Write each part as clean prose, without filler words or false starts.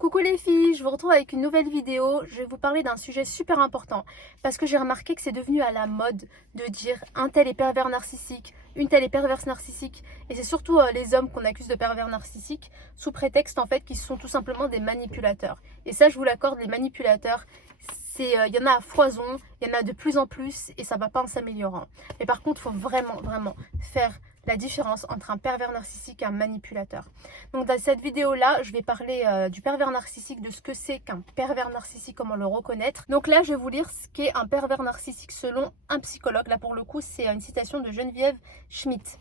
Coucou les filles, je vous retrouve avec une nouvelle vidéo. Je vais vous parler d'un sujet super important parce que j'ai remarqué que c'est devenu à la mode de dire un tel est pervers narcissique, une telle est perverse narcissique, et c'est surtout les hommes qu'on accuse de pervers narcissiques sous prétexte en fait qu'ils sont tout simplement des manipulateurs. Et ça, je vous l'accorde, les manipulateurs, il y en a à foison, il y en a de plus en plus et ça va pas en s'améliorant. Mais par contre, il faut vraiment faire la différence entre un pervers narcissique et un manipulateur. Donc dans cette vidéo-là, je vais parler du pervers narcissique, de ce que c'est qu'un pervers narcissique, comment le reconnaître. Donc là, je vais vous lire ce qu'est un pervers narcissique selon un psychologue. Là, pour le coup, c'est une citation de Geneviève Schmidt.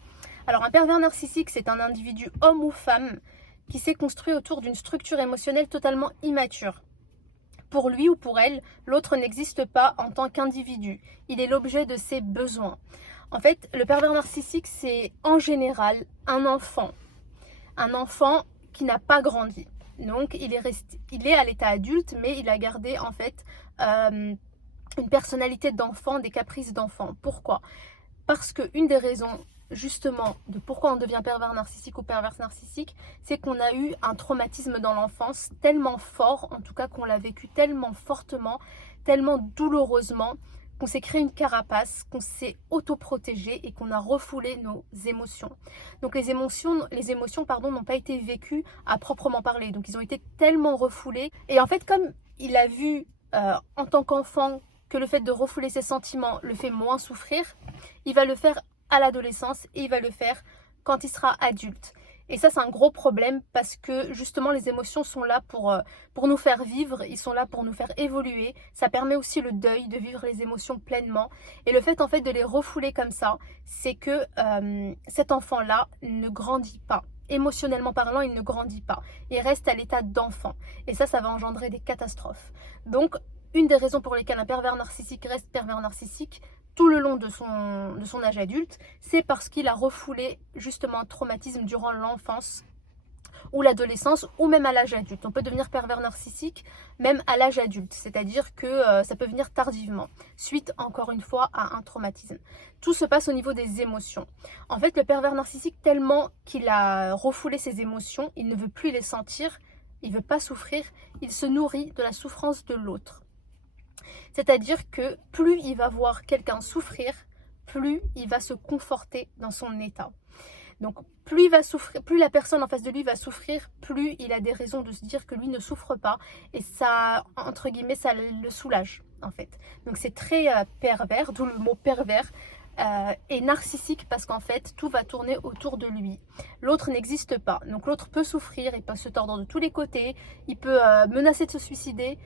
Alors, un pervers narcissique, c'est un individu, homme ou femme, qui s'est construit autour d'une structure émotionnelle totalement immature. Pour lui ou pour elle, l'autre n'existe pas en tant qu'individu. Il est l'objet de ses besoins. En fait, le pervers narcissique, c'est en général un enfant qui n'a pas grandi. Donc, il est à l'état adulte, mais il a gardé en fait une personnalité d'enfant, des caprices d'enfant. Pourquoi? Parce qu'une des raisons justement de pourquoi on devient pervers narcissique ou perverse narcissique, c'est qu'on a eu un traumatisme dans l'enfance tellement fort, en tout cas qu'on l'a vécu tellement fortement, tellement douloureusement, qu'on s'est créé une carapace, qu'on s'est autoprotégé et qu'on a refoulé nos émotions. Donc les émotions n'ont pas été vécues à proprement parler. Donc ils ont été tellement refoulés. Et en fait, comme il a vu en tant qu'enfant que le fait de refouler ses sentiments le fait moins souffrir, il va le faire à l'adolescence et il va le faire quand il sera adulte. Et ça, c'est un gros problème parce que justement, les émotions sont là pour nous faire vivre, ils sont là pour nous faire évoluer. Ça permet aussi le deuil, de vivre les émotions pleinement. Et le fait en fait de les refouler comme ça, c'est que cet enfant-là ne grandit pas. Émotionnellement parlant, il ne grandit pas. Il reste à l'état d'enfant. Et ça va engendrer des catastrophes. Donc, une des raisons pour lesquelles un pervers narcissique reste pervers narcissique tout le long de son âge adulte, c'est parce qu'il a refoulé justement un traumatisme durant l'enfance ou l'adolescence ou même à l'âge adulte. On peut devenir pervers narcissique même à l'âge adulte, c'est-à-dire que ça peut venir tardivement, suite encore une fois à un traumatisme. Tout se passe au niveau des émotions. En fait, le pervers narcissique, tellement qu'il a refoulé ses émotions, il ne veut plus les sentir, il ne veut pas souffrir, il se nourrit de la souffrance de l'autre. C'est-à-dire que plus il va voir quelqu'un souffrir, plus il va se conforter dans son état. Donc plus il va souffrir, plus la personne en face de lui va souffrir, plus il a des raisons de se dire que lui ne souffre pas. Et ça, entre guillemets, ça le soulage en fait. Donc c'est très pervers, d'où le mot pervers. Et narcissique parce qu'en fait tout va tourner autour de lui. L'autre n'existe pas. Donc l'autre peut souffrir, il peut se tordre de tous les côtés, il peut menacer de se suicider.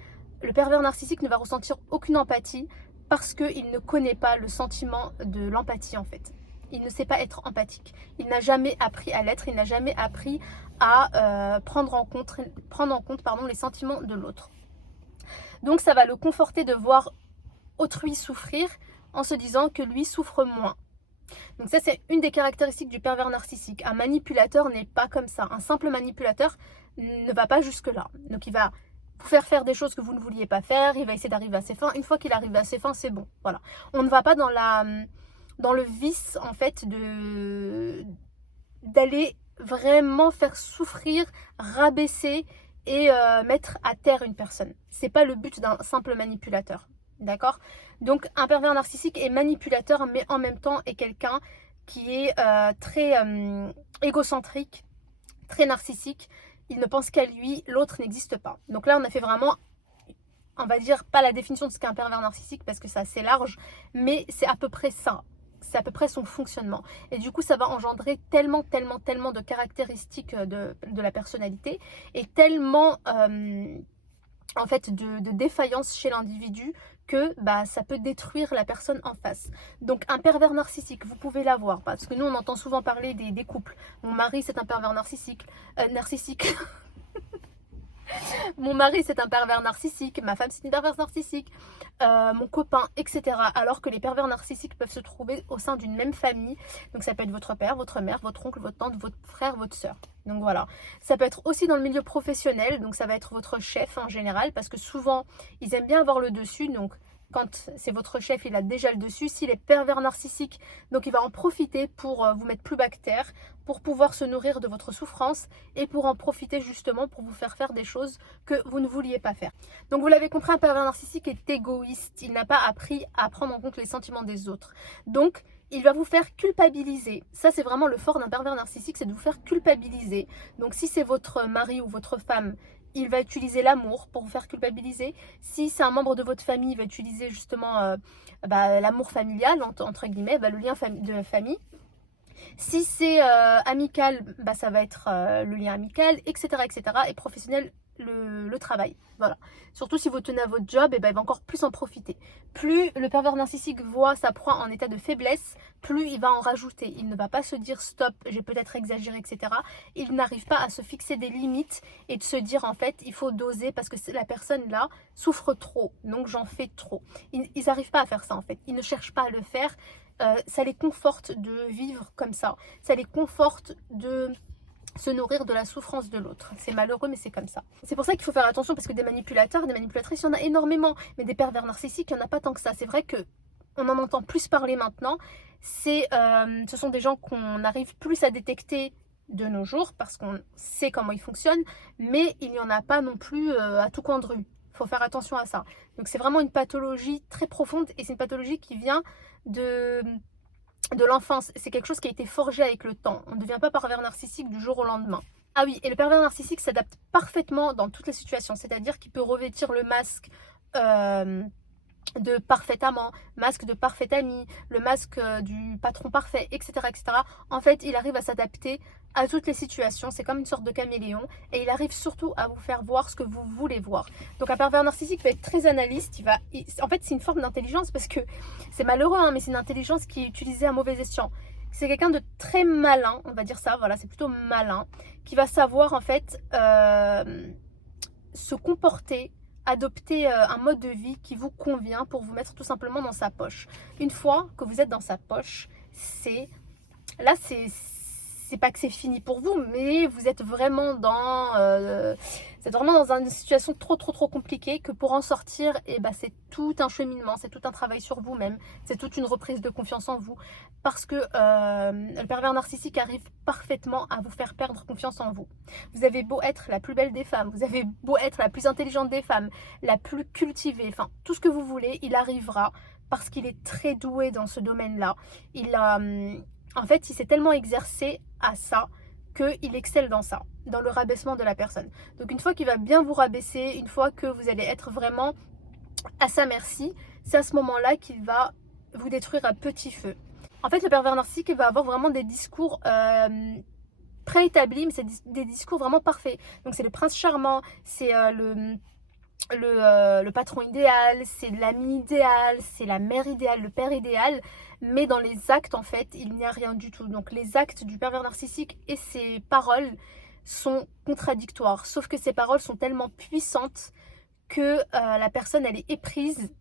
Le pervers narcissique ne va ressentir aucune empathie parce qu'il ne connaît pas le sentiment de l'empathie en fait. Il ne sait pas être empathique. Il n'a jamais appris à l'être, il n'a jamais appris à prendre en compte les sentiments de l'autre. Donc ça va le conforter de voir autrui souffrir en se disant que lui souffre moins. Donc ça, c'est une des caractéristiques du pervers narcissique. Un manipulateur n'est pas comme ça. Un simple manipulateur ne va pas jusque-là. Donc il va vous faire des choses que vous ne vouliez pas faire, il va essayer d'arriver à ses fins. Une fois qu'il arrive à ses fins, c'est bon. Voilà. On ne va pas dans le vice, en fait, d'aller vraiment faire souffrir, rabaisser et mettre à terre une personne. C'est pas le but d'un simple manipulateur. D'accord? Donc un pervers narcissique est manipulateur, mais en même temps est quelqu'un qui est très égocentrique, très narcissique. Il ne pense qu'à lui, l'autre n'existe pas. Donc là, on a fait vraiment, on va dire, pas la définition de ce qu'est un pervers narcissique parce que c'est assez large, mais c'est à peu près ça. C'est à peu près son fonctionnement. Et du coup, ça va engendrer tellement de caractéristiques de la personnalité et tellement, en fait, de défaillance chez l'individu que ça peut détruire la personne en face. Donc un pervers narcissique, vous pouvez l'avoir, parce que nous on entend souvent parler des couples. Mon mari c'est un pervers narcissique. Mon mari c'est un pervers narcissique, ma femme c'est une perverse narcissique, mon copain, etc. Alors que les pervers narcissiques peuvent se trouver au sein d'une même famille. Donc ça peut être votre père, votre mère, votre oncle, votre tante, votre frère, votre soeur. Donc voilà. Ça peut être aussi dans le milieu professionnel, donc ça va être votre chef en général, parce que souvent ils aiment bien avoir le dessus. Donc quand c'est votre chef, il a déjà le dessus. S'il est pervers narcissique, donc il va en profiter pour vous mettre plus bas que terre, pour pouvoir se nourrir de votre souffrance et pour en profiter justement pour vous faire des choses que vous ne vouliez pas faire. Donc vous l'avez compris, un pervers narcissique est égoïste. Il n'a pas appris à prendre en compte les sentiments des autres. Donc il va vous faire culpabiliser. Ça, c'est vraiment le fort d'un pervers narcissique, c'est de vous faire culpabiliser. Donc si c'est votre mari ou votre femme, il va utiliser l'amour pour vous faire culpabiliser. Si c'est un membre de votre famille, il va utiliser justement l'amour familial, entre guillemets, le lien de famille. Si c'est amical, ça va être le lien amical, etc. Et professionnel, le travail. Voilà. Surtout si vous tenez à votre job, il va encore plus en profiter. Plus le pervers narcissique voit sa proie en état de faiblesse, plus il va en rajouter. Il ne va pas se dire stop, j'ai peut-être exagéré, etc. Il n'arrive pas à se fixer des limites et de se dire en fait il faut doser parce que la personne là souffre trop, donc j'en fais trop. Ils n'arrivent pas à faire ça en fait. Ils ne cherchent pas à le faire. Ça les conforte de vivre comme ça. Ça les conforte de se nourrir de la souffrance de l'autre. C'est malheureux, mais c'est comme ça. C'est pour ça qu'il faut faire attention parce que des manipulateurs, des manipulatrices, il y en a énormément. Mais des pervers narcissiques, il n'y en a pas tant que ça. C'est vrai qu'on en entend plus parler maintenant. Ce sont des gens qu'on arrive plus à détecter de nos jours parce qu'on sait comment ils fonctionnent. Mais il n'y en a pas non plus à tout coin de rue. Il faut faire attention à ça. Donc c'est vraiment une pathologie très profonde et c'est une pathologie qui vient de l'enfance. C'est quelque chose qui a été forgé avec le temps. On ne devient pas pervers narcissique du jour au lendemain. Ah oui, et le pervers narcissique s'adapte parfaitement dans toutes les situations. C'est-à-dire qu'il peut revêtir le masque de parfait amant, masque de parfait ami, le masque du patron parfait, etc., etc. En fait, il arrive à s'adapter à toutes les situations. C'est comme une sorte de caméléon. Et il arrive surtout à vous faire voir ce que vous voulez voir. Donc un pervers narcissique va être très analyste. En fait, c'est une forme d'intelligence parce que c'est malheureux, hein, mais c'est une intelligence qui est utilisée à mauvais escient. C'est quelqu'un de très malin, on va dire ça, voilà, c'est plutôt malin, qui va savoir en fait se comporter, adopter un mode de vie qui vous convient pour vous mettre tout simplement dans sa poche. Une fois que vous êtes dans sa poche, c'est pas que c'est fini pour vous, mais vous êtes vraiment dans une situation trop compliquée que pour en sortir, c'est tout un cheminement, c'est tout un travail sur vous-même, c'est toute une reprise de confiance en vous parce que le pervers narcissique arrive parfaitement à vous faire perdre confiance en vous. Vous avez beau être la plus belle des femmes, vous avez beau être la plus intelligente des femmes, la plus cultivée, enfin tout ce que vous voulez, il arrivera parce qu'il est très doué dans ce domaine-là. En fait, il s'est tellement exercé à ça qu'il excelle dans ça, dans le rabaissement de la personne. Donc une fois qu'il va bien vous rabaisser, une fois que vous allez être vraiment à sa merci, c'est à ce moment-là qu'il va vous détruire à petit feu. En fait, le pervers narcissique va avoir vraiment des discours préétablis, mais c'est des discours vraiment parfaits. Donc c'est le prince charmant, c'est le patron idéal, c'est l'ami idéal, c'est la mère idéale, le père idéal, mais dans les actes en fait il n'y a rien du tout. Donc les actes du pervers narcissique et ses paroles sont contradictoires, sauf que ces paroles sont tellement puissantes que la personne elle est éprise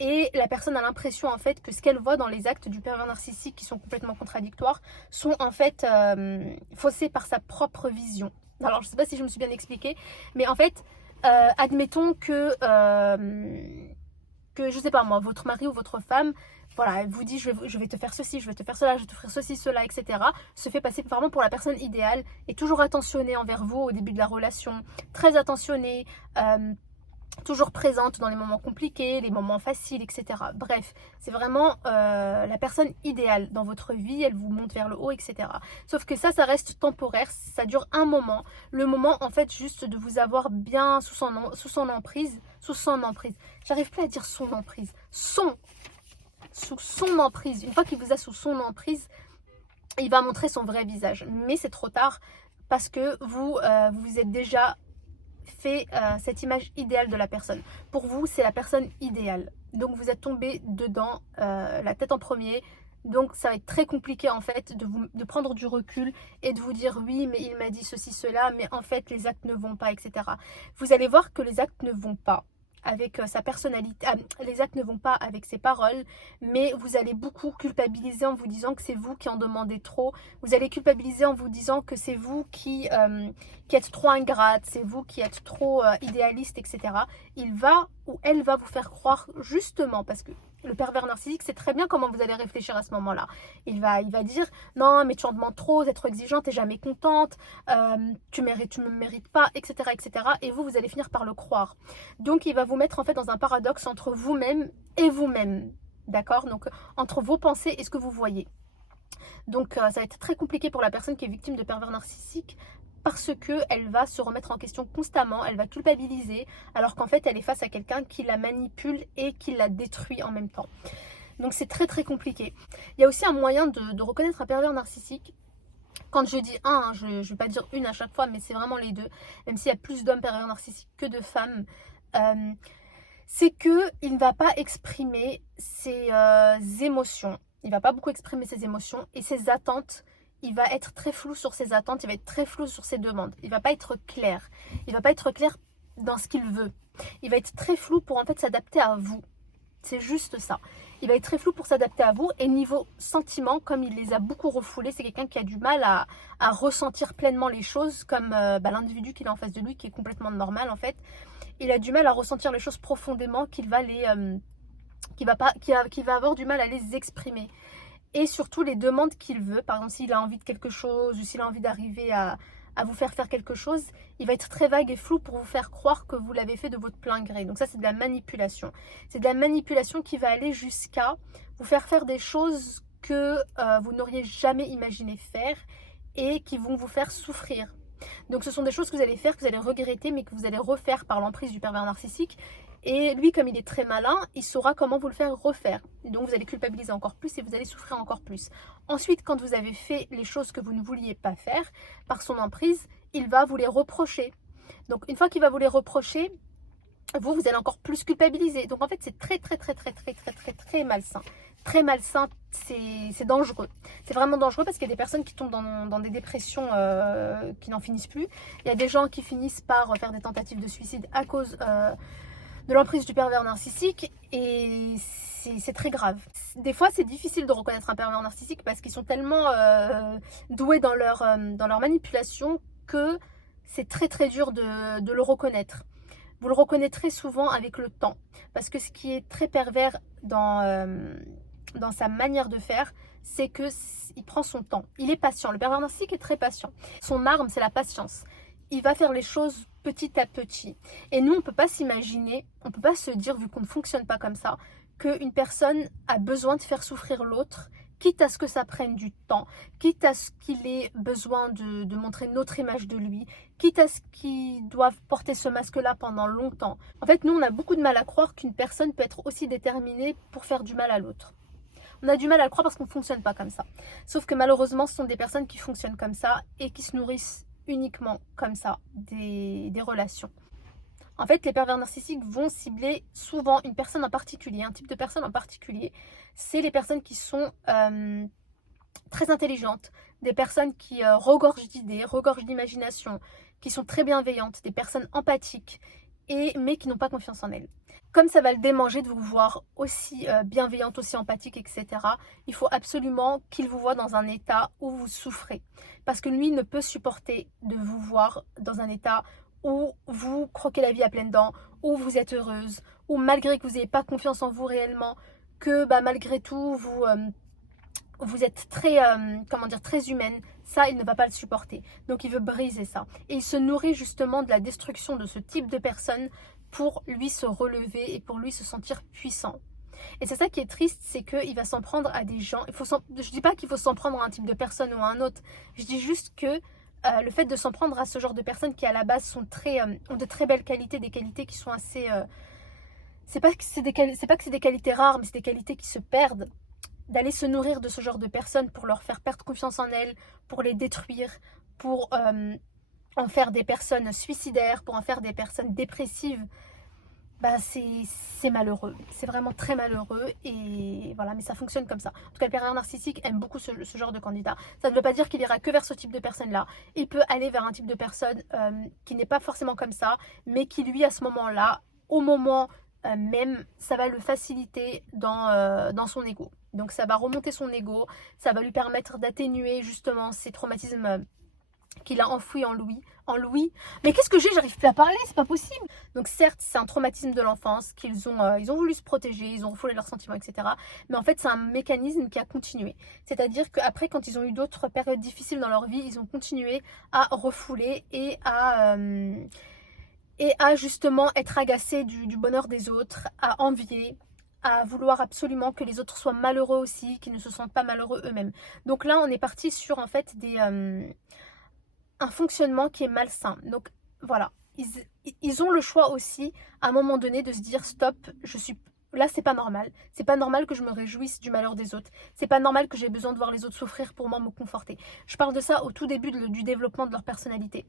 et la personne a l'impression en fait que ce qu'elle voit dans les actes du pervers narcissique qui sont complètement contradictoires sont en fait faussés par sa propre vision. Alors je sais pas si je me suis bien expliquée, mais en fait admettons que je sais pas moi, votre mari ou votre femme, voilà, elle vous dit je vais te faire ceci, je vais te faire cela, je vais te faire ceci, cela, etc. Se fait passer vraiment pour la personne idéale et toujours attentionnée envers vous au début de la relation, très attentionnée, toujours présente dans les moments compliqués, les moments faciles, etc. Bref, c'est vraiment la personne idéale dans votre vie, elle vous monte vers le haut, etc. Sauf que ça reste temporaire, ça dure un moment. Le moment, en fait, juste de vous avoir bien sous son emprise. J'arrive plus à dire son emprise. Sous son emprise. Une fois qu'il vous a sous son emprise, il va montrer son vrai visage. Mais c'est trop tard parce que vous êtes déjà fait cette image idéale de la personne. Pour vous, c'est la personne idéale. Donc vous êtes tombé dedans, la tête en premier. Donc ça va être très compliqué en fait de prendre du recul et de vous dire oui mais il m'a dit ceci, cela, mais en fait les actes ne vont pas, etc. Vous allez voir que les actes ne vont pas. avec sa personnalité, les actes ne vont pas avec ses paroles, mais vous allez beaucoup culpabiliser en vous disant que c'est vous qui en demandez trop. Vous allez culpabiliser en vous disant que c'est vous qui êtes trop ingrate, c'est vous qui êtes trop idéaliste, etc. Il va ou elle va vous faire croire justement, parce que le pervers narcissique sait très bien comment vous allez réfléchir à ce moment-là. Il va dire non mais tu en demandes trop, t'es trop exigeante, t'es jamais contente, tu me mérites pas, etc., etc. Et vous allez finir par le croire. Donc il va vous mettre en fait dans un paradoxe entre vous-même et vous-même. D'accord? Donc entre vos pensées et ce que vous voyez. Donc ça va être très compliqué pour la personne qui est victime de pervers narcissique, parce qu'elle va se remettre en question constamment, elle va culpabiliser, alors qu'en fait elle est face à quelqu'un qui la manipule et qui la détruit en même temps. Donc c'est très très compliqué. Il y a aussi un moyen de reconnaître un pervers narcissique. Quand je dis un, hein, je ne vais pas dire une à chaque fois, mais c'est vraiment les deux, même s'il y a plus d'hommes pervers narcissiques que de femmes. C'est qu'il ne va pas exprimer ses émotions. Il ne va pas beaucoup exprimer ses émotions et ses attentes. Il va être très flou sur ses attentes, il va être très flou sur ses demandes. Il ne va pas être clair. Il ne va pas être clair dans ce qu'il veut. Il va être très flou pour en fait s'adapter à vous. C'est juste ça. Il va être très flou pour s'adapter à vous. Et niveau sentiments, comme il les a beaucoup refoulés, c'est quelqu'un qui a du mal à ressentir pleinement les choses, comme l'individu qu'il a en face de lui, qui est complètement normal en fait. Il a du mal à ressentir les choses profondément, qu'il va avoir du mal à les exprimer. Et surtout les demandes qu'il veut, par exemple s'il a envie de quelque chose ou s'il a envie d'arriver à vous faire quelque chose, il va être très vague et flou pour vous faire croire que vous l'avez fait de votre plein gré. Donc ça c'est de la manipulation. C'est de la manipulation qui va aller jusqu'à vous faire des choses que vous n'auriez jamais imaginé faire et qui vont vous faire souffrir. Donc ce sont des choses que vous allez faire, que vous allez regretter, mais que vous allez refaire par l'emprise du pervers narcissique. Et lui, comme il est très malin, il saura comment vous le faire refaire. Et donc vous allez culpabiliser encore plus et vous allez souffrir encore plus. Ensuite, quand vous avez fait les choses que vous ne vouliez pas faire, par son emprise, il va vous les reprocher. Donc une fois qu'il va vous les reprocher, vous allez encore plus culpabiliser. Donc en fait, c'est très malsain. Très malsain, c'est dangereux. C'est vraiment dangereux parce qu'il y a des personnes qui tombent dans des dépressions qui n'en finissent plus. Il y a des gens qui finissent par faire des tentatives de suicide à cause de l'emprise du pervers narcissique et c'est très grave. Des fois, c'est difficile de reconnaître un pervers narcissique parce qu'ils sont tellement doués dans leur manipulation que c'est très dur de le reconnaître. Vous le reconnaîtrez souvent avec le temps parce que ce qui est très pervers dans sa manière de faire, c'est qu'il prend son temps. Il est patient. Le pervers narcissique est très patient. Son arme, c'est la patience. Il va faire les choses petit à petit. Et nous, on ne peut pas s'imaginer, on ne peut pas se dire, vu qu'on ne fonctionne pas comme ça, qu'une personne a besoin de faire souffrir l'autre, quitte à ce que ça prenne du temps, quitte à ce qu'il ait besoin de montrer notre image de lui, quitte à ce qu'il doive porter ce masque-là pendant longtemps. En fait, nous, on a beaucoup de mal à croire qu'une personne peut être aussi déterminée pour faire du mal à l'autre. On a du mal à le croire parce qu'on ne fonctionne pas comme ça. Sauf que malheureusement, ce sont des personnes qui fonctionnent comme ça et qui se nourrissent uniquement comme ça des relations. En fait, les pervers narcissiques vont cibler souvent une personne en particulier, un type de personne en particulier. C'est les personnes qui sont très intelligentes, des personnes qui regorgent d'idées, regorgent d'imagination, qui sont très bienveillantes, des personnes empathiques, mais qui n'ont pas confiance en elles. Comme ça va le démanger de vous voir aussi bienveillante, aussi empathique, etc., il faut absolument qu'il vous voie dans un état où vous souffrez. Parce que lui ne peut supporter de vous voir dans un état où vous croquez la vie à pleines dents, où vous êtes heureuse, où malgré que vous n'ayez pas confiance en vous réellement, que malgré tout vous êtes très, très humaine, ça il ne va pas le supporter. Donc il veut briser ça. Et il se nourrit justement de la destruction de ce type de personne pour lui se relever et pour lui se sentir puissant. Et c'est ça qui est triste, c'est qu'il va s'en prendre à des gens. Je dis pas qu'il faut s'en prendre à un type de personne ou à un autre. Je dis juste que le fait de s'en prendre à ce genre de personnes qui à la base sont ont de très belles qualités, des qualités qui sont assez... c'est pas que c'est des qualités rares, mais c'est des qualités qui se perdent. D'aller se nourrir de ce genre de personnes pour leur faire perdre confiance en elles, pour les détruire, pour en faire des personnes suicidaires, pour en faire des personnes dépressives, c'est malheureux. C'est vraiment très malheureux et voilà, mais ça fonctionne comme ça. En tout cas, le pervers narcissique aime beaucoup ce genre de candidat. Ça ne veut pas dire qu'il ira que vers ce type de personne-là. Il peut aller vers un type de personne qui n'est pas forcément comme ça, mais qui lui, à ce moment-là, au moment même, ça va le faciliter dans son ego. Donc ça va remonter son ego, ça va lui permettre d'atténuer justement ces traumatismes qu'il a enfouis en lui. Mais qu'est-ce que j'ai? J'arrive plus à parler, c'est pas possible. Donc certes, c'est un traumatisme de l'enfance ils ont voulu se protéger, ils ont refoulé leurs sentiments, etc. Mais en fait, c'est un mécanisme qui a continué. C'est-à-dire qu'après, quand ils ont eu d'autres périodes difficiles dans leur vie, ils ont continué à refouler et à justement être agacés du bonheur des autres, à envier, à vouloir absolument que les autres soient malheureux aussi, qu'ils ne se sentent pas malheureux eux-mêmes. Donc là, on est parti sur en fait un fonctionnement qui est malsain. Donc voilà, ils ont le choix aussi à un moment donné de se dire stop, là c'est pas normal. C'est pas normal que je me réjouisse du malheur des autres. C'est pas normal que j'ai besoin de voir les autres souffrir pour moi me conforter. Je parle de ça au tout début du développement de leur personnalité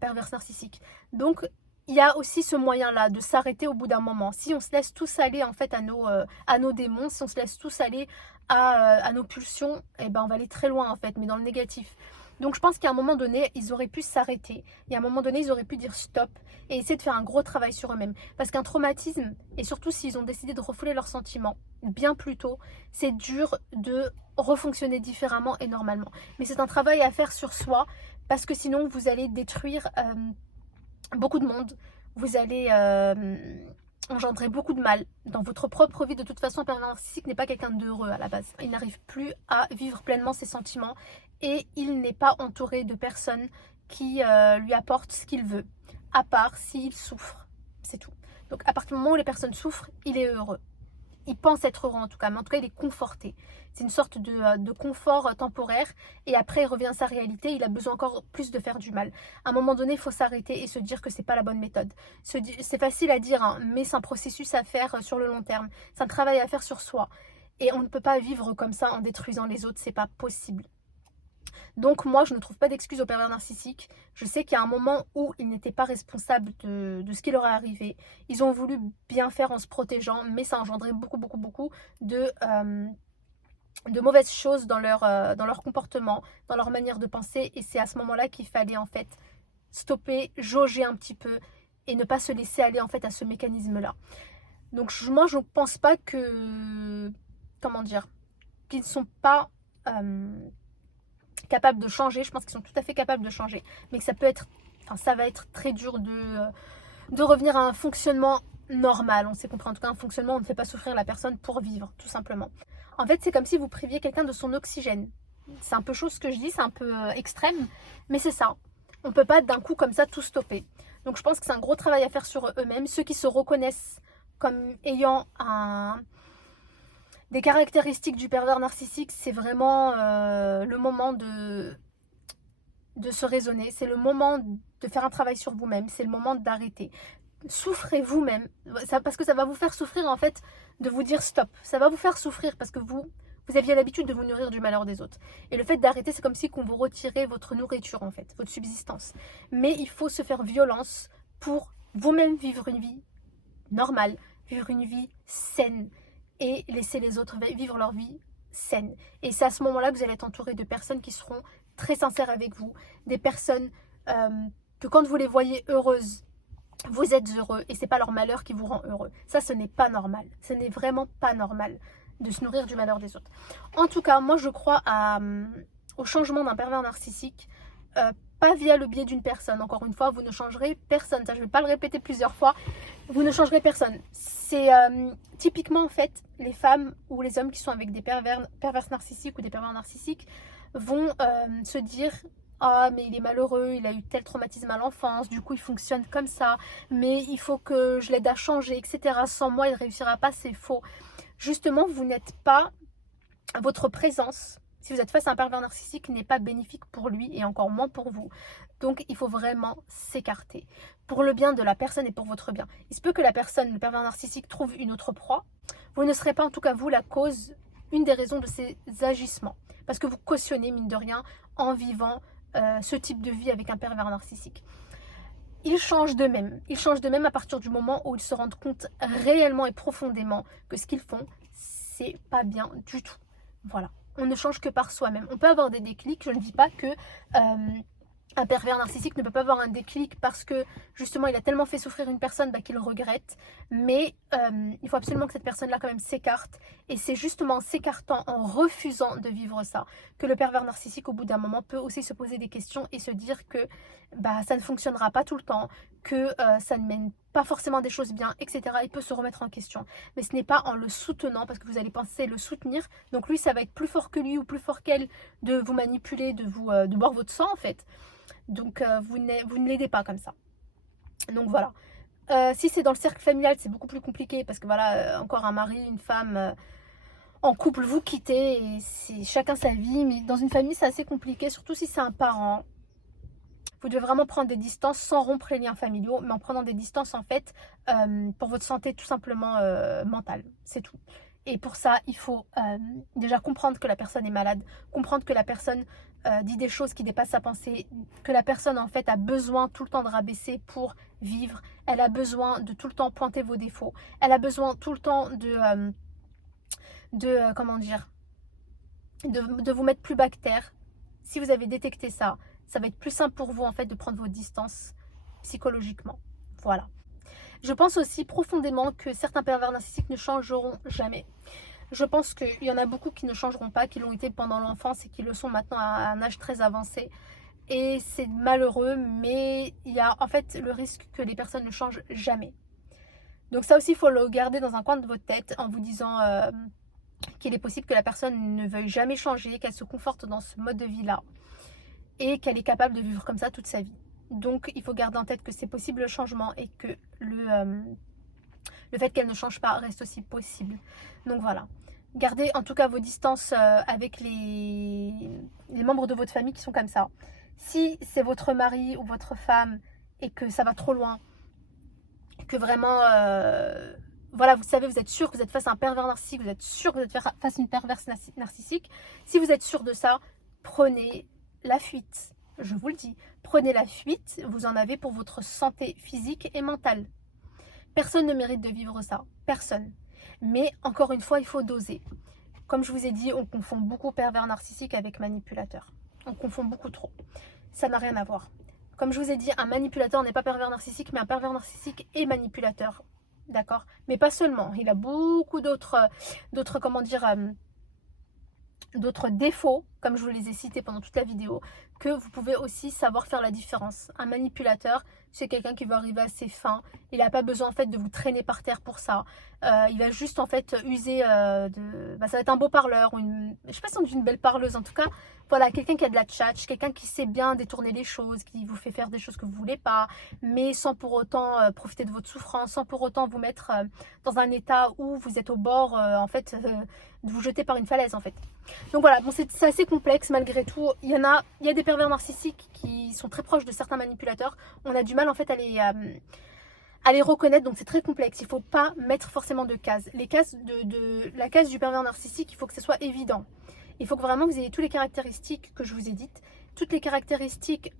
perverse narcissique. Donc il y a aussi ce moyen-là de s'arrêter au bout d'un moment. Si on se laisse tous aller en fait à nos démons, si on se laisse tous aller à nos pulsions, eh ben on va aller très loin en fait, mais dans le négatif. Donc je pense qu'à un moment donné, ils auraient pu s'arrêter. Et à un moment donné, ils auraient pu dire stop et essayer de faire un gros travail sur eux-mêmes. Parce qu'un traumatisme, et surtout s'ils ont décidé de refouler leurs sentiments bien plus tôt, c'est dur de refonctionner différemment et normalement. Mais c'est un travail à faire sur soi parce que sinon vous allez détruire beaucoup de monde, vous allez engendrer beaucoup de mal dans votre propre vie. De toute façon, un pervers narcissique n'est pas quelqu'un d'heureux à la base. Il n'arrive plus à vivre pleinement ses sentiments et il n'est pas entouré de personnes qui lui apportent ce qu'il veut, à part s'il souffre, c'est tout. Donc à partir du moment où les personnes souffrent, il est heureux. Il pense être heureux en tout cas, mais en tout cas il est conforté. C'est une sorte de confort temporaire et après il revient à sa réalité, il a besoin encore plus de faire du mal. À un moment donné, il faut s'arrêter et se dire que c'est pas la bonne méthode. C'est facile à dire, hein, mais c'est un processus à faire sur le long terme. C'est un travail à faire sur soi. Et on ne peut pas vivre comme ça en détruisant les autres, c'est pas possible. Donc moi, je ne trouve pas d'excuse au pervers narcissique. Je sais qu'il y a un moment où ils n'étaient pas responsables de ce qui leur est arrivé. Ils ont voulu bien faire en se protégeant, mais ça a engendré beaucoup de mauvaises choses dans leur comportement, dans leur manière de penser. Et c'est à ce moment-là qu'il fallait en fait stopper, jauger un petit peu et ne pas se laisser aller en fait à ce mécanisme-là. Donc moi, je ne pense pas que... Comment dire? Qu'ils ne sont pas... capables de changer. Je pense qu'ils sont tout à fait capables de changer, mais que ça peut être, enfin ça va être très dur de revenir à un fonctionnement normal. On s'est compris, en tout cas un fonctionnement où on ne fait pas souffrir la personne pour vivre, tout simplement. En fait, c'est comme si vous priviez quelqu'un de son oxygène. C'est un peu chaud ce que je dis, c'est un peu extrême, mais c'est ça. On ne peut pas d'un coup comme ça tout stopper. Donc je pense que c'est un gros travail à faire sur eux-mêmes. Ceux qui se reconnaissent comme ayant des caractéristiques du pervers narcissique, c'est vraiment le moment de se raisonner, c'est le moment de faire un travail sur vous-même, c'est le moment d'arrêter. Souffrez vous-même, parce que ça va vous faire souffrir en fait de vous dire stop. Ça va vous faire souffrir parce que vous aviez l'habitude de vous nourrir du malheur des autres. Et le fait d'arrêter, c'est comme si on vous retirait votre nourriture en fait, votre subsistance. Mais il faut se faire violence pour vous-même vivre une vie normale, vivre une vie saine et laisser les autres vivre leur vie saine. Et c'est à ce moment-là que vous allez être entouré de personnes qui seront très sincères avec vous, des personnes que quand vous les voyez heureuses, vous êtes heureux et c'est pas leur malheur qui vous rend heureux. Ça, ce n'est pas normal. Ce n'est vraiment pas normal de se nourrir du malheur des autres. En tout cas, moi je crois au changement d'un pervers narcissique, pas via le biais d'une personne. Encore une fois, vous ne changerez personne. Ça, je ne vais pas le répéter plusieurs fois. Vous ne changerez personne. C'est typiquement en fait les femmes ou les hommes qui sont avec des pervers narcissiques ou des pervers narcissiques vont se dire ah mais il est malheureux, il a eu tel traumatisme à l'enfance, du coup il fonctionne comme ça, mais il faut que je l'aide à changer, etc. Sans moi il ne réussira pas, c'est faux. Justement, vous n'êtes pas, votre présence, si vous êtes face à un pervers narcissique, n'est pas bénéfique pour lui et encore moins pour vous. Donc il faut vraiment s'écarter pour le bien de la personne et pour votre bien. Il se peut que la personne, le pervers narcissique, trouve une autre proie. Vous ne serez pas en tout cas vous la cause, une des raisons de ces agissements. Parce que vous cautionnez mine de rien en vivant ce type de vie avec un pervers narcissique. Ils changent d'eux-mêmes. Ils changent d'eux-mêmes à partir du moment où ils se rendent compte réellement et profondément que ce qu'ils font, c'est pas bien du tout. Voilà. On ne change que par soi-même. On peut avoir des déclics. Je ne dis pas que Un pervers narcissique ne peut pas avoir un déclic parce que justement il a tellement fait souffrir une personne qu'il le regrette. Mais il faut absolument que cette personne-là quand même s'écarte. Et c'est justement en s'écartant, en refusant de vivre ça, que le pervers narcissique au bout d'un moment peut aussi se poser des questions et se dire que ça ne fonctionnera pas tout le temps, que ça ne mène pas forcément des choses bien, etc. Il peut se remettre en question. Mais ce n'est pas en le soutenant, parce que vous allez penser le soutenir. Donc lui, ça va être plus fort que lui ou plus fort qu'elle de vous manipuler, de boire votre sang en fait. Donc vous ne l'aidez pas comme ça. Donc voilà. Si c'est dans le cercle familial, c'est beaucoup plus compliqué parce que voilà, encore un mari, une femme en couple, vous quittez et c'est chacun sa vie. Mais dans une famille, c'est assez compliqué, surtout si c'est un parent. Vous devez vraiment prendre des distances sans rompre les liens familiaux, mais en prenant des distances en fait pour votre santé tout simplement mentale. C'est tout. Et pour ça, il faut déjà comprendre que la personne est malade, comprendre que la personne dit des choses qui dépassent sa pensée, que la personne en fait a besoin tout le temps de rabaisser pour vivre, elle a besoin de tout le temps pointer vos défauts, elle a besoin tout le temps comment dire, de vous mettre plus bas que terre. Si vous avez détecté ça, ça va être plus simple pour vous en fait de prendre vos distances psychologiquement. Voilà. Je pense aussi profondément que certains pervers narcissiques ne changeront jamais. Je pense qu'il y en a beaucoup qui ne changeront pas, qui l'ont été pendant l'enfance et qui le sont maintenant à un âge très avancé. Et c'est malheureux, mais il y a en fait le risque que les personnes ne changent jamais. Donc ça aussi, il faut le garder dans un coin de votre tête en vous disant qu'il est possible que la personne ne veuille jamais changer, qu'elle se conforte dans ce mode de vie-là et qu'elle est capable de vivre comme ça toute sa vie. Donc il faut garder en tête que c'est possible le changement et que le fait qu'elle ne change pas reste aussi possible. Donc voilà. Gardez en tout cas vos distances avec les membres de votre famille qui sont comme ça. Si c'est votre mari ou votre femme et que ça va trop loin, que vraiment, voilà, vous savez, vous êtes sûr que vous êtes face à un pervers narcissique, vous êtes sûr que vous êtes face à une perverse narcissique, si vous êtes sûr de ça, prenez la fuite. Je vous le dis, prenez la fuite, vous en avez pour votre santé physique et mentale. Personne ne mérite de vivre ça, personne. Mais encore une fois, il faut doser. Comme je vous ai dit, on confond beaucoup pervers narcissique avec manipulateur. On confond beaucoup trop. Ça n'a rien à voir. Comme je vous ai dit, un manipulateur n'est pas pervers narcissique, mais un pervers narcissique est manipulateur. D'accord? Mais pas seulement. Il a beaucoup d'autres comment dire, d'autres défauts, comme je vous les ai cités pendant toute la vidéo, que vous pouvez aussi savoir faire la différence. Un manipulateur, c'est quelqu'un qui veut arriver à ses fins. Il n'a pas besoin en fait de vous traîner par terre pour ça. Il va juste en fait user ça va être un beau parleur, ou je sais pas si on dit une belle parleuse, en tout cas, voilà, quelqu'un qui a de la tchatch, quelqu'un qui sait bien détourner les choses, qui vous fait faire des choses que vous voulez pas, mais sans pour autant profiter de votre souffrance, sans pour autant vous mettre dans un état où vous êtes au bord en fait de vous jeter par une falaise en fait. Donc voilà, bon, c'est assez complexe malgré tout. Il y a des pervers narcissiques qui sont très proches de certains manipulateurs. On a du mal en fait à les reconnaître, donc c'est très complexe. Il ne faut pas mettre forcément de cases. La case du pervers narcissique, il faut que ce soit évident. Il faut que vraiment vous ayez toutes les caractéristiques que je vous ai dites, toutes les caractéristiques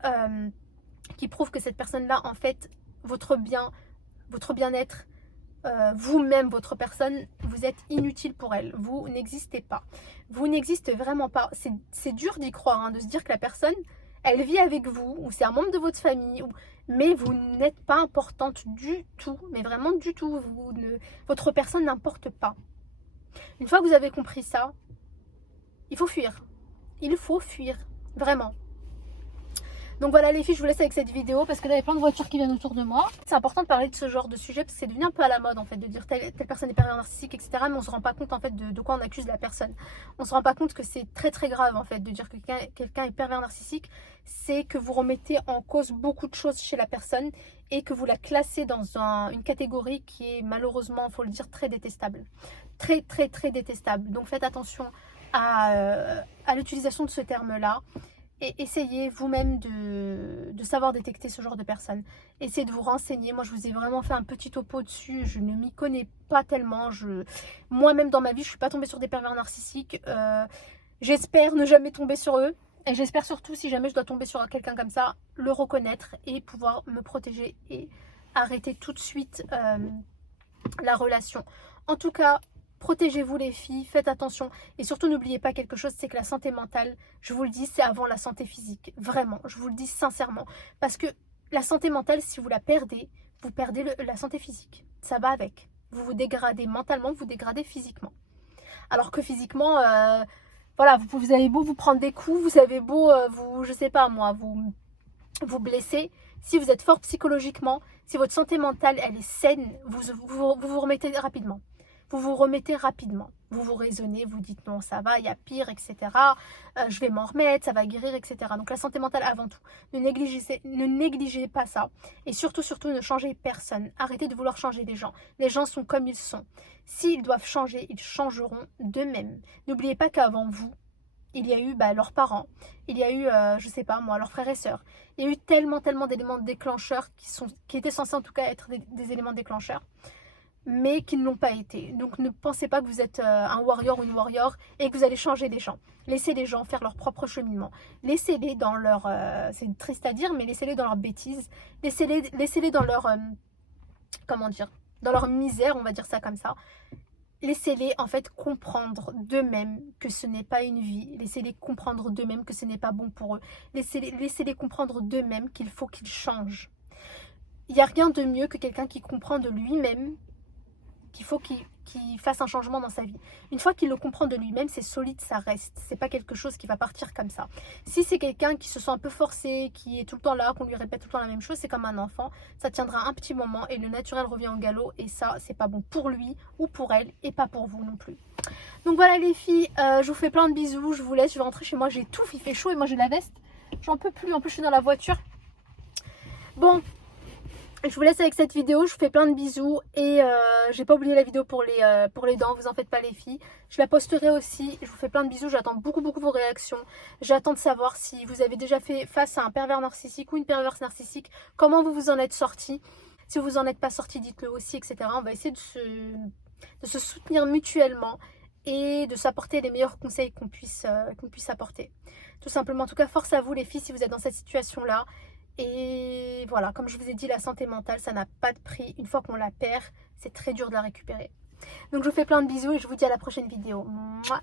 qui prouvent que cette personne-là, en fait, votre bien-être, vous-même, votre personne, vous êtes inutile pour elle. Vous n'existez pas. Vous n'existez vraiment pas. C'est dur d'y croire, hein, de se dire que la personne, elle vit avec vous, ou c'est un membre de votre famille, mais vous n'êtes pas importante du tout, mais vraiment du tout. Votre personne n'importe pas. Une fois que vous avez compris ça, il faut fuir. Il faut fuir, vraiment. Donc voilà les filles, je vous laisse avec cette vidéo parce que là il y a plein de voitures qui viennent autour de moi. C'est important de parler de ce genre de sujet parce que c'est devenu un peu à la mode en fait de dire telle personne est pervers narcissique, etc. Mais on se rend pas compte en fait de quoi on accuse la personne. On se rend pas compte que c'est très très grave en fait de dire que quelqu'un est pervers narcissique. C'est que vous remettez en cause beaucoup de choses chez la personne et que vous la classez dans une catégorie qui est malheureusement, il faut le dire, très détestable. Très très très détestable. Donc faites attention à l'utilisation de ce terme-là. Et essayez vous-même de savoir détecter ce genre de personnes. Essayez de vous renseigner. Moi, je vous ai vraiment fait un petit topo dessus. Je ne m'y connais pas tellement. Moi-même, dans ma vie, je ne suis pas tombée sur des pervers narcissiques. J'espère ne jamais tomber sur eux. Et j'espère surtout, si jamais je dois tomber sur quelqu'un comme ça, le reconnaître et pouvoir me protéger et arrêter tout de suite la relation. En tout cas, Protégez-vous les filles, faites attention. Et surtout, n'oubliez pas quelque chose, c'est que la santé mentale, je vous le dis, c'est avant la santé physique. Vraiment, je vous le dis sincèrement. Parce que la santé mentale, si vous la perdez, vous perdez la santé physique. Ça va avec. Vous vous dégradez mentalement, vous vous dégradez physiquement. Alors que physiquement, voilà, vous avez beau vous prendre des coups, vous avez beau, je sais pas moi, vous blesser. Si vous êtes fort psychologiquement, si votre santé mentale, elle est saine, vous remettez rapidement. Vous vous remettez rapidement. Vous vous raisonnez, vous dites non, ça va, il y a pire, etc. Je vais m'en remettre, ça va guérir, etc. Donc la santé mentale avant tout. Ne négligez pas ça. Et surtout, ne changez personne. Arrêtez de vouloir changer les gens. Les gens sont comme ils sont. S'ils doivent changer, ils changeront d'eux-mêmes. N'oubliez pas qu'avant vous, il y a eu leurs parents, il y a eu, je sais pas moi, leurs frères et sœurs. Il y a eu tellement d'éléments déclencheurs qui étaient censés en tout cas être des éléments déclencheurs, mais qui ne l'ont pas été. Donc ne pensez pas que vous êtes un warrior ou une warrior et que vous allez changer les gens. Laissez les gens faire leur propre cheminement. Laissez-les dans leur... c'est triste à dire, mais laissez-les dans leur bêtise. Laissez-les dans leur... comment dire, dans leur misère, on va dire ça comme ça. Laissez-les en fait comprendre d'eux-mêmes que ce n'est pas une vie. Laissez-les comprendre d'eux-mêmes que ce n'est pas bon pour eux. Laissez-les comprendre d'eux-mêmes qu'il faut qu'ils changent. Il n'y a rien de mieux que quelqu'un qui comprend de lui-même qu'il faut qu'il fasse un changement dans sa vie. Une fois qu'il le comprend de lui-même, c'est solide, ça reste. C'est pas quelque chose qui va partir comme ça. Si c'est quelqu'un qui se sent un peu forcé, qui est tout le temps là, qu'on lui répète tout le temps la même chose, c'est comme un enfant. Ça tiendra un petit moment et le naturel revient au galop. Et ça, c'est pas bon pour lui ou pour elle et pas pour vous non plus. Donc voilà les filles, je vous fais plein de bisous. Je vous laisse, je vais rentrer chez moi. J'ai tout, il fait chaud et moi j'ai la veste. J'en peux plus, en plus je suis dans la voiture. Bon, je vous laisse avec cette vidéo, je vous fais plein de bisous et j'ai pas oublié la vidéo pour les dents, vous en faites pas les filles. Je la posterai aussi, je vous fais plein de bisous, j'attends beaucoup vos réactions. J'attends de savoir si vous avez déjà fait face à un pervers narcissique ou une perverse narcissique, comment vous vous en êtes sortis. Si vous en êtes pas sortis, dites-le aussi, etc. On va essayer de se soutenir mutuellement et de s'apporter les meilleurs conseils qu'on puisse apporter. Tout simplement, en tout cas, force à vous les filles si vous êtes dans cette situation-là. Et voilà, comme je vous ai dit, la santé mentale, ça n'a pas de prix. Une fois qu'on la perd, c'est très dur de la récupérer. Donc je vous fais plein de bisous et je vous dis à la prochaine vidéo. Mouah.